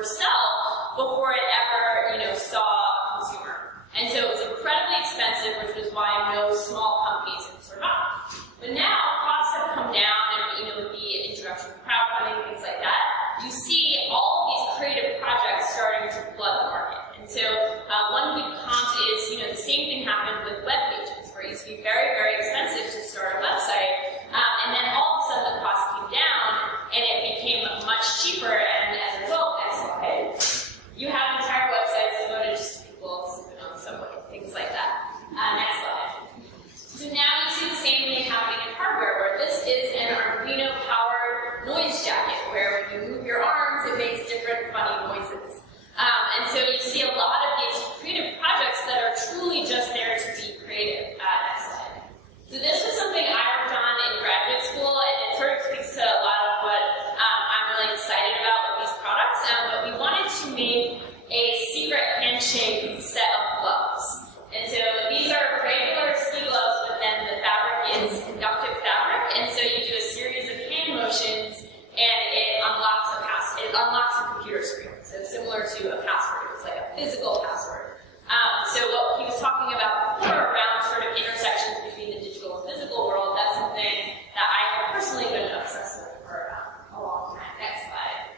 or sell before it ever, saw a consumer. And so it was incredibly expensive, which was why no small companies had survived. But now costs have come down, and with the introduction of crowdfunding, things like that, you see all of these creative projects starting to flood the market. And so one good comp is, the same thing happened with web pages, where it used to be very, very expensive to start a website, and then all of a sudden the cost came down, and it became much cheaper, and as a result, next slide, you have entire websites devoted just to people sleeping on the subway, things like that. Next slide. So now you see the same thing happening in hardware, where this is an Arduino-powered noise jacket, where when you move your arms, it makes different funny noises. And so you see a lot of these creative projects that are truly just there to be creative. Next slide. So this was something I worked on in graduate school, and it sort of speaks to a lot of what I'm really excited about with these products. But we wanted to make a secret handshake set of gloves. And so these are regular ski gloves, but then the fabric is conductive fabric, and so you do a series of hand motions, and it unlocks a computer screen. So similar to a password, it's like a physical password. So what he was talking about before around sort of intersections between the digital and physical world, that's something that I have personally been obsessed with for a long time. Next slide.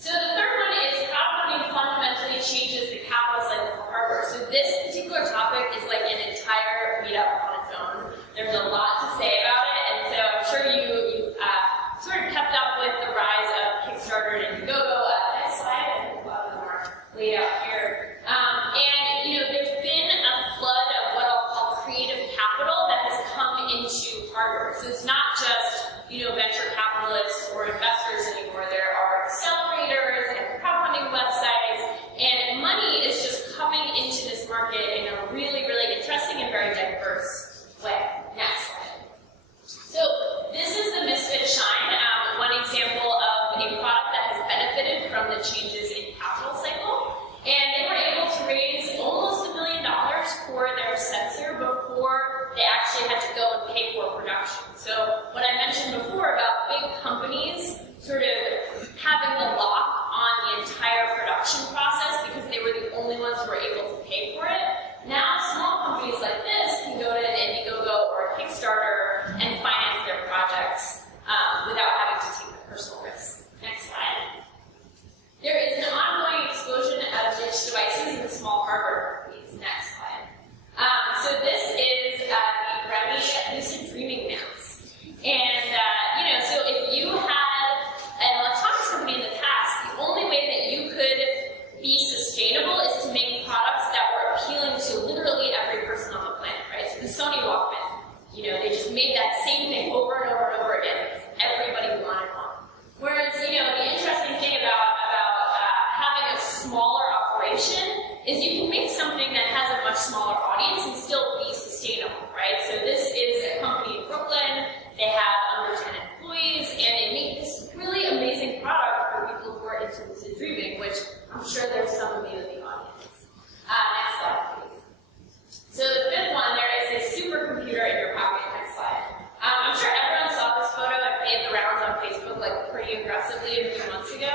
So the third one is crowdfunding fundamentally changes the capital cycle for hardware. So this particular topic is like an entire meetup on its own. There's a lot to say about it, and so I'm sure you've sort of kept up with the rise of Kickstarter and Indiegogo. Next slide, and we'll have more laid out here. And there's been a flood of what I'll call creative capital that has come into hardware. So it's not just venture capitalists or investors anymore. There are accelerators and crowdfunding websites, and money is just coming into this market in a really, really interesting and very diverse way. Next slide. So this is the Misfit Shine, one example of a product that has benefited from the changes in capital cycle, and they were able to raise almost $1 million for their sensor before they actually had to go and pay for production. So what I mentioned before about big companies sort of having the lock on the entire production process because they were the only ones who were able to pay for it, now small companies like this can go to an Indiegogo or a Kickstarter and finance their projects without having to take the personal risk. Next slide. There is an ongoing explosion of niche devices and small hardware companies. Next slide. So this is the Remy Lucid Dreaming Mouse. And, so if you had an electronics company in the past, the only way that you could be sustainable is to make products that were appealing to literally every person on the planet, right? So the Sony Walkman, they just made that same thing over and over and over again because everybody wanted one. Whereas, the interesting thing about having a smaller operation is you can make something that has a much smaller audience and still be sustainable, right? So this is a company in Brooklyn. They have under 10 employees, and they make this really amazing product for people who are into lucid dreaming, which I'm sure there's some of you in the audience. Next slide, please. So the fifth one, there is a supercomputer in your pocket. Next slide. I'm sure everyone saw this photo. It made the rounds on Facebook pretty aggressively a few months ago.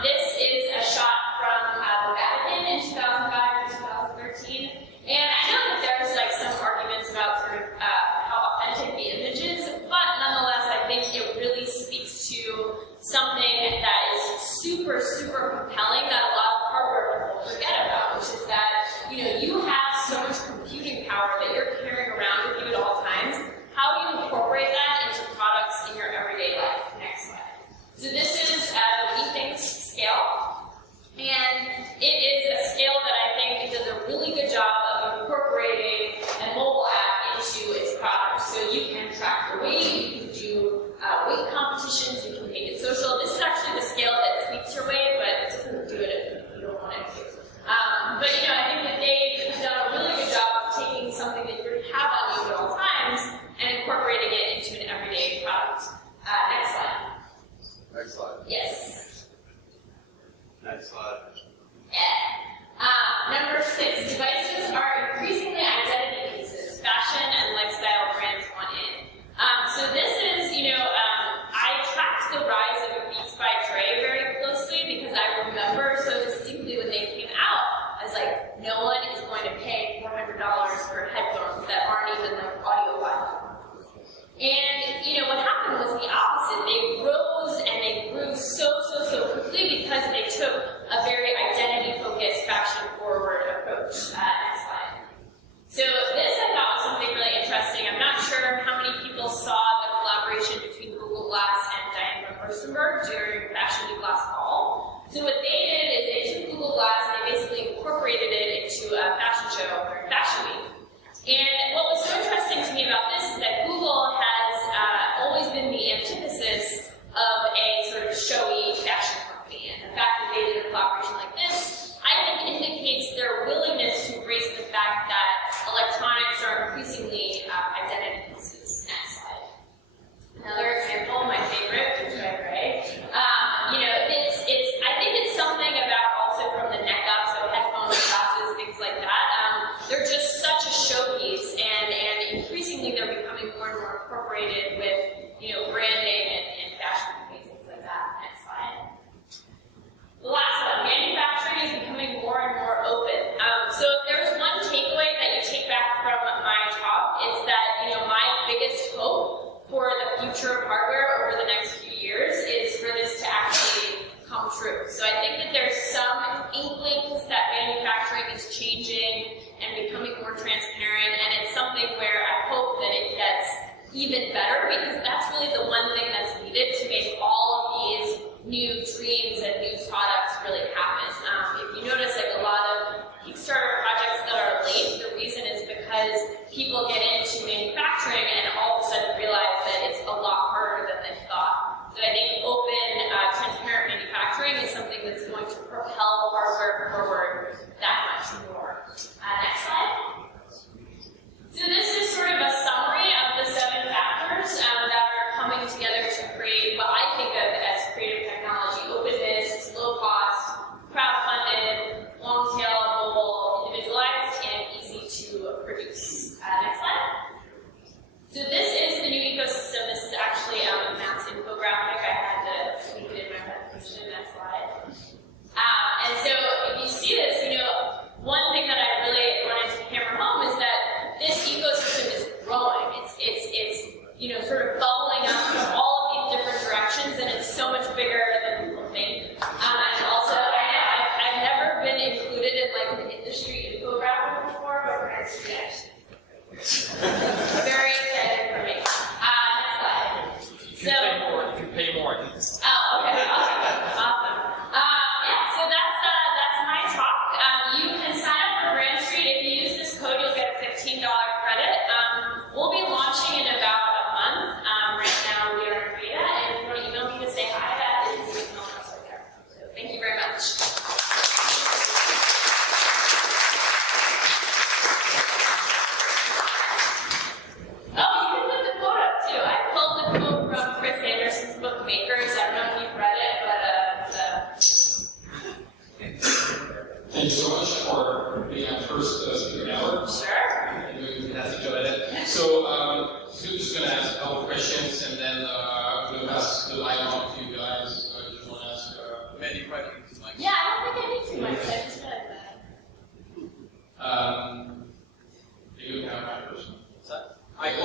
This is a shot from the Vatican in 2005 and 2013. And I know that there's some arguments about sort of how authentic the image is, but nonetheless, I think it really speaks to something that is super, super compelling that a lot of hardware people forget about, which is that you have so much computing power that you're carrying around with you at all times. How do you incorporate that into products in your everyday life? Next slide. So this is the WeThings scale, and it is a scale that I think does a really good job of incorporating a mobile app into its product. So you can track your weight, you can do weight competitions, you can make it social. This is actually the scale that tweaks your weight, but it doesn't do it if you don't want it to. But I think that they've done a really good job of taking something that you already have on you at all times and incorporating it into an everyday product. Next slide. Next slide. Yes. Next slide. Yeah. Number 6, devices are increasingly identity pieces. Fashion and lifestyle brands want in. So this is, I tracked the rise of Beats by Dre very closely because So what they did is they took Google Glass and they basically incorporated it into a fashion show or Fashion Week. And what was so interesting to me about this is that Google has always been the antithesis of a sort of showy fashion company. And the fact that they did a collaboration like this, I think, indicates their willingness to embrace the fact that electronics are increasingly identity pieces. Next slide. Another example, my favorite, which I pray. I think it's something about also from the neck up, so headphones, glasses, things like that. They're just such a showpiece, and increasingly they're becoming more and more incorporated with, branding and fashion companies, things like that. Next slide. The last one, manufacturing is becoming more and more open. So if there's one takeaway that you take back from my talk, it's that, my biggest hope for the future of hardware over the next few years is for this to actually come true. So I think that there's some inklings that manufacturing is changing and becoming more transparent, and it's something where I hope that it gets even better, because that's really the one thing that's needed to make all of these new dreams and new products really happen. If you notice, a lot of Kickstarter projects that are late, the reason is because people get into manufacturing and all of a sudden realize that it's a lot harder than they thought. So I think open, transparent manufacturing is something that's going to propel hardware forward that much more. Next slide. So this is sort of a summary of the 7 factors that are coming together to create what I think of as creative technology. Openness, low cost, crowdfunded, long tail, mobile, individualized, and easy to produce. Next slide. So this is the new ecosystem. This is actually Matt's infographic. I had to tweak it in my presentation. Next slide. And so if you see this, one thing that I really wanted to hammer home is that this ecosystem is growing. It's sort of bubbling up from all of these different directions, and it's so much bigger than people think. And also, I've never been included in an industry infographic before, but we're going to see actually. Very excited for me. Next slide. If you pay more, I think this is. Oh, okay. Awesome. So that's my talk. You can sign up for Grand Street. If you use this code, you'll get a $15 credit. We'll be launching in about a month. Right now we are in beta, and if you want to email me to say hi, that is the email address right there. So thank you very much. Oh, you can put the quote up too. I pulled the quote from Chris Anderson's book Makers. I don't know if you've read it, but Thank you so much for being our first speaker network. Sure. And doing a fantastic job at it. So, I'm just going to ask a couple of questions, and then I'm going to pass the line on to you guys. I just want to ask Many questions. Yeah, I don't think I need too much. I just realized that. you can have my first one. What's that? I can.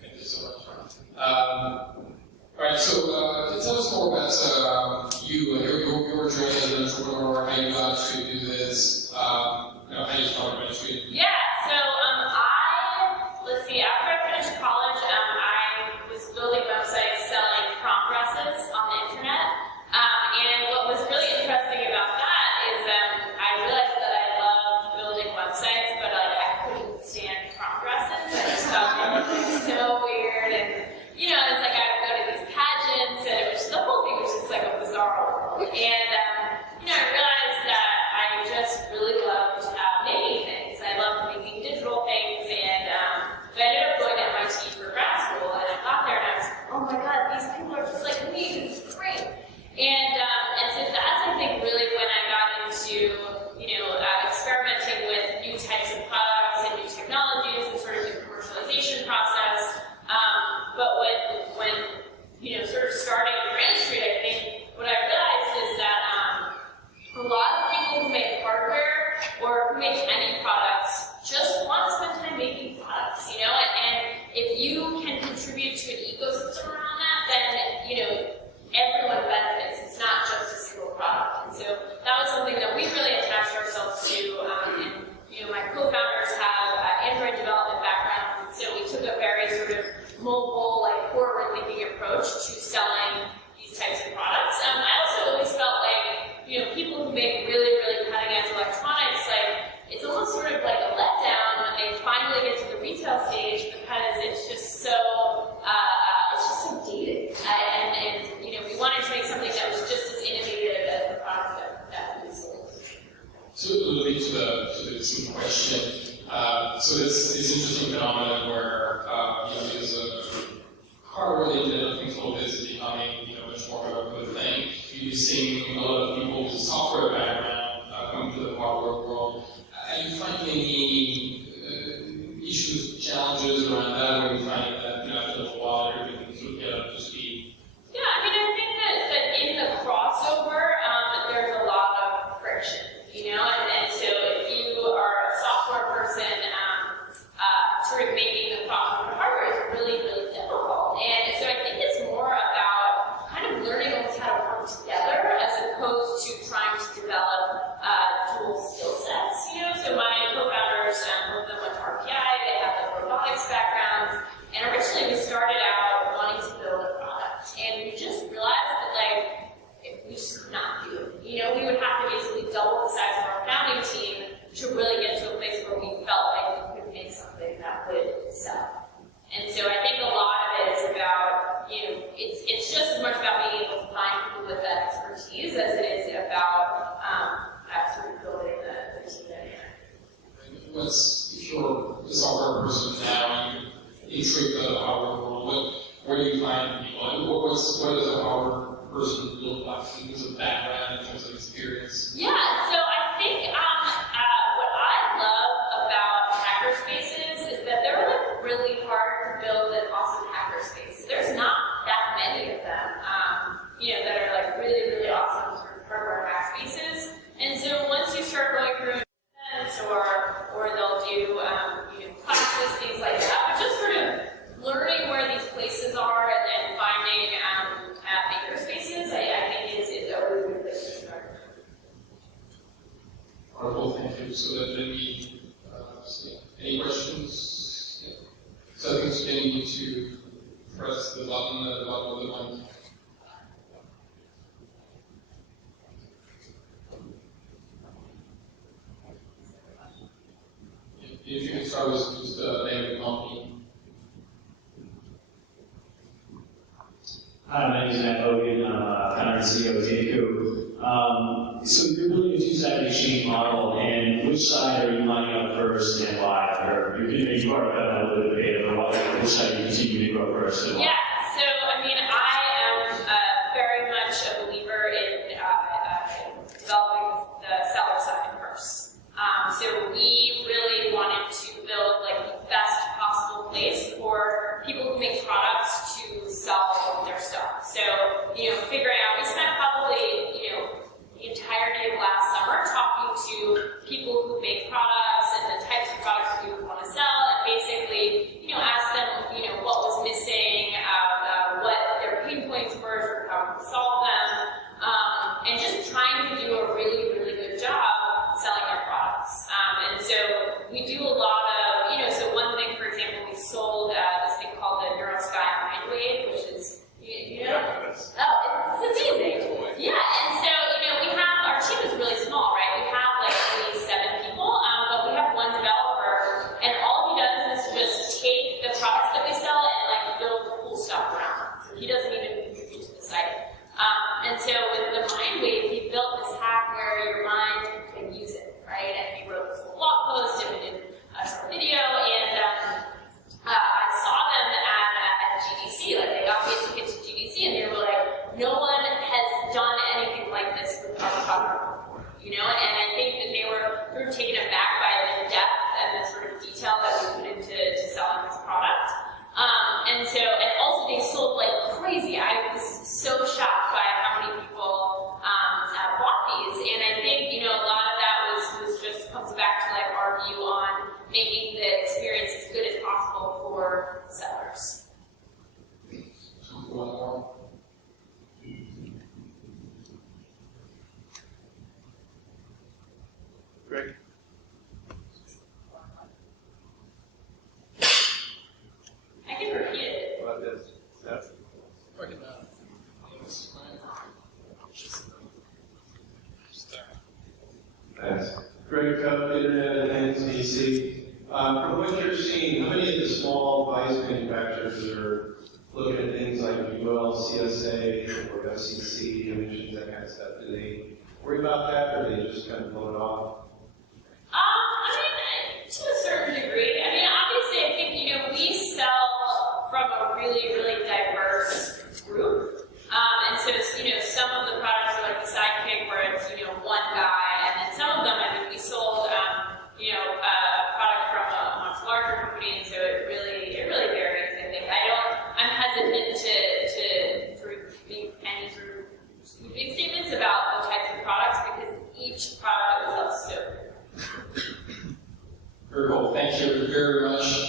Thank you so much. Alright, so tell us more about your journey as an entrepreneur, how you got to do this, how you started ministry. Yeah, so let's see, after I finished college, I was building websites selling prompt presses on the internet. And what was really interesting about that is I realized that I loved building websites, but I couldn't stand prompt presses. I just thought they were so weird, and it's like I would go to these pageants, and the whole thing was just like a bizarre world. And I realized that I just really loved making things. I loved making digital things, and so I ended up going to MIT for grad school, and I got there and I was like, oh my god, these people are just like me, this is great. And so that's, I think, really when I got into experimenting with new types of products and new technologies and sort of the commercialization process. But when sort of starting Grand Street, I think what I realized is that a lot of people who make hardware or who make any products just want to spend time making products, and if you can contribute to an ecosystem around that, then, everyone benefits. It's not just a single product. And so that was something that we really attached ourselves to, and, my co-founders have Android development backgrounds, and so we took a very sort of mobile, forward-thinking approach to selling these types of products. I stories around that, where you find that after a while everything sort of get up to speed? Yeah, I mean, I think that in the crossover, there's a lot of friction, and so if you are a software person, sort of making the crossover hardware is really, really difficult. And so I think it's more about kind of learning almost how to work together as opposed to trying to develop dual skill sets. So my co-founders, both of them went to RPI, they have like robotics backgrounds, and originally we started out wanting to build a product, and we just realized that we just could not do it. We would have to basically double the size of our founding team to really get to a place where we felt like we could make something that would sell. And so I think a lot of it is about, it's just as much about being able to find people with that expertise as it is about sort of building the team dynamic. If you're a software person now and you're intrigued by the hardware world, where do you find people? What does a hardware person look like in terms of background, in terms of experience? Yeah, so I think what I love about hackerspaces is that they're like really hard to build an awesome hackerspace. There's not that many of them, that are like really, really awesome sort of hardware hack spaces. And so once you start going through events or they'll do classes, things like that, but just sort of learning where these places are and finding maker spaces, I think is a really good place to start. Wonderful, thank you. So that maybe, any questions? Yeah. So I think you need to press the button at the bottom of the mic. If you can start with just the name of the company. Hi, my name is Matt Hogan. I'm founder and CEO of Daku. So you're building a two-sided exchange model, and which side are you lining up first and why? Or you've already got that a little bit of data, but which side do you continue to grow first and why? Yeah, so I mean, I am very much a believer in developing the seller side first. So we really wanted to build like the best possible place for people who make products to sell their stuff. So, figuring out, we spent probably, the entirety of last summer talking to people who make products and the types of products we would want to sell, and basically, ask them, what was missing, what their pain points were, sort of how we could solve them, and just trying to do a really, really good job selling their products. And so we do a lot of, so one thing, for example, we sold this thing called the NeuroSky Mindwave, which is, it's amazing. Yeah, and so, we have, our team is really small, right? We have like only 7 people, but we have one developer, and all he does is just take the products that we sell and like build cool stuff around them. So he doesn't even contribute to the site. And so with the Mindwave, he built this hack where your mind can use it, right? And he wrote this whole blog post and we did a short video, and I saw them at GDC, like they got me a ticket to GDC, and they were like, no one has done anything like this with our product before, and I think that they were sort of taken aback by the depth and the sort of detail that we put into selling this product. And also they sold like crazy. I was so shocked by how many people bought these, and I think, a lot of that was just comes back to like our view on making the experience as good as possible for sellers. One more. Greg? I can repeat it. What about this? Steph? Thanks. Greg Cup, Internet and DC. From what you're seeing, how many of the small device manufacturers are looking at things like UL, CSA, or FCC, emissions, that kind of stuff? Do they worry about that, or do they just kind of blow it off? To a certain degree. Obviously, I think, we sell from a really, really diverse group. And so, some of the products are like the Sidekick, where it's, one guy, and then some of them, we sold, a product from a much larger company, and so it really sweeping statements about the types of products because each product is so different. Very cool. Thank you very much.